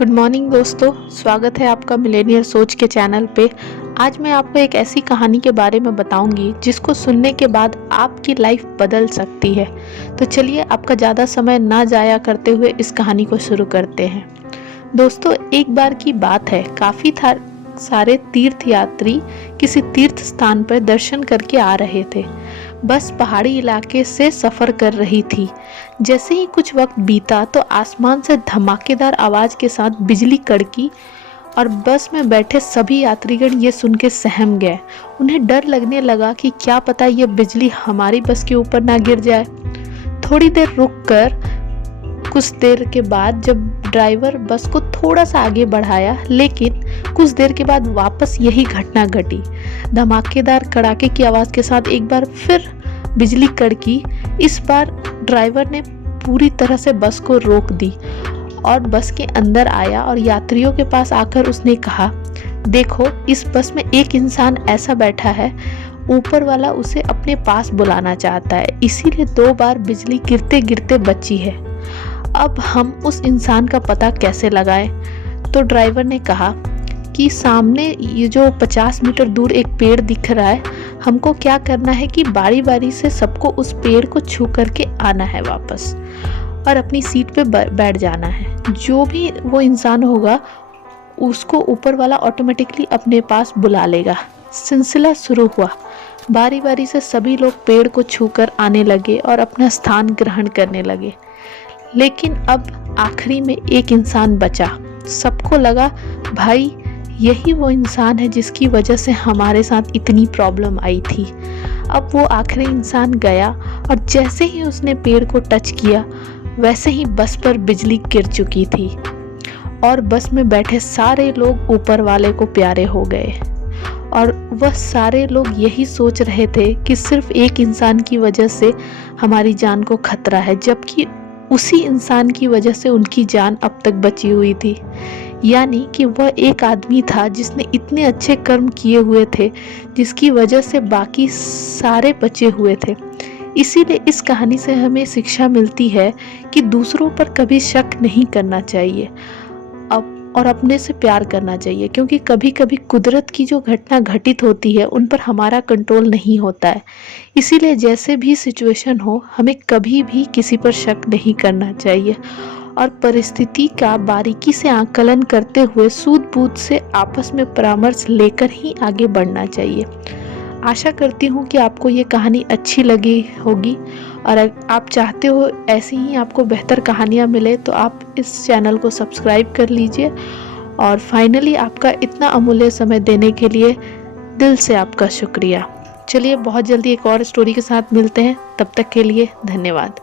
Good morning दोस्तों, स्वागत है आपका मिलेनियर सोच के चैनल पे। आज मैं आपको एक ऐसी कहानी के बारे में बताऊंगी जिसको सुनने के बाद आपकी लाइफ बदल सकती है। तो चलिए आपका ज़्यादा समय ना जाया करते हुए इस कहानी को शुरू करते हैं। दोस्तों, एक बार की बात है, काफ़ी सारे तीर्थयात्री किसी तीर्थ स्थान पर दर्शन करके आ रहे थे। बस पहाड़ी इलाके से सफ़र कर रही थी। जैसे ही कुछ वक्त बीता तो आसमान से धमाकेदार आवाज़ के साथ बिजली कड़की और बस में बैठे सभी यात्रीगण ये सुन के सहम गए। उन्हें डर लगने लगा कि क्या पता ये बिजली हमारी बस के ऊपर ना गिर जाए। थोड़ी देर रुककर कुछ देर के बाद जब ड्राइवर बस को थोड़ा सा आगे बढ़ाया, लेकिन कुछ देर के बाद वापस यही घटना घटी। धमाकेदार कड़ाके की आवाज़ के साथ एक बार फिर बिजली कड़की। इस बार ड्राइवर ने पूरी तरह से बस को रोक दी और बस के अंदर आया और यात्रियों के पास आकर उसने कहा, देखो, इस बस में एक इंसान ऐसा बैठा है, ऊपर वाला उसे अपने पास बुलाना चाहता है, इसीलिए 2 बार बिजली गिरते गिरते बची है। अब हम उस इंसान का पता कैसे लगाएं? तो ड्राइवर ने कहा कि सामने ये जो 50 मीटर दूर एक पेड़ दिख रहा है, हमको क्या करना है कि बारी बारी से सबको उस पेड़ को छू करके आना है वापस और अपनी सीट पे बैठ जाना है। जो भी वो इंसान होगा उसको ऊपर वाला ऑटोमेटिकली अपने पास बुला लेगा। सिलसिला शुरू हुआ। बारी बारी से सभी लोग पेड़ को छूकर आने लगे और अपना स्थान ग्रहण करने लगे। लेकिन अब आखिरी में एक इंसान बचा। सबको लगा, भाई यही वो इंसान है जिसकी वजह से हमारे साथ इतनी प्रॉब्लम आई थी। अब वो आखिरी इंसान गया और जैसे ही उसने पेड़ को टच किया, वैसे ही बस पर बिजली गिर चुकी थी और बस में बैठे सारे लोग ऊपर वाले को प्यारे हो गए। और वह सारे लोग यही सोच रहे थे कि सिर्फ एक इंसान की वजह से हमारी जान को खतरा है, जबकि उसी इंसान की वजह से उनकी जान अब तक बची हुई थी। यानी कि वह एक आदमी था जिसने इतने अच्छे कर्म किए हुए थे जिसकी वजह से बाकी सारे बचे हुए थे। इसीलिए इस कहानी से हमें शिक्षा मिलती है कि दूसरों पर कभी शक नहीं करना चाहिए और अपने से प्यार करना चाहिए, क्योंकि कभी कभी कुदरत की जो घटना घटित होती है उन पर हमारा कंट्रोल नहीं होता है। इसीलिए जैसे भी सिचुएशन हो, हमें कभी भी किसी पर शक नहीं करना चाहिए और परिस्थिति का बारीकी से आकलन करते हुए सूझबूझ से आपस में परामर्श लेकर ही आगे बढ़ना चाहिए। आशा करती हूँ कि आपको ये कहानी अच्छी लगी होगी और अगर आप चाहते हो ऐसी ही आपको बेहतर कहानियाँ मिले तो आप इस चैनल को सब्सक्राइब कर लीजिए। और फाइनली आपका इतना अमूल्य समय देने के लिए दिल से आपका शुक्रिया। चलिए बहुत जल्दी एक और स्टोरी के साथ मिलते हैं, तब तक के लिए धन्यवाद।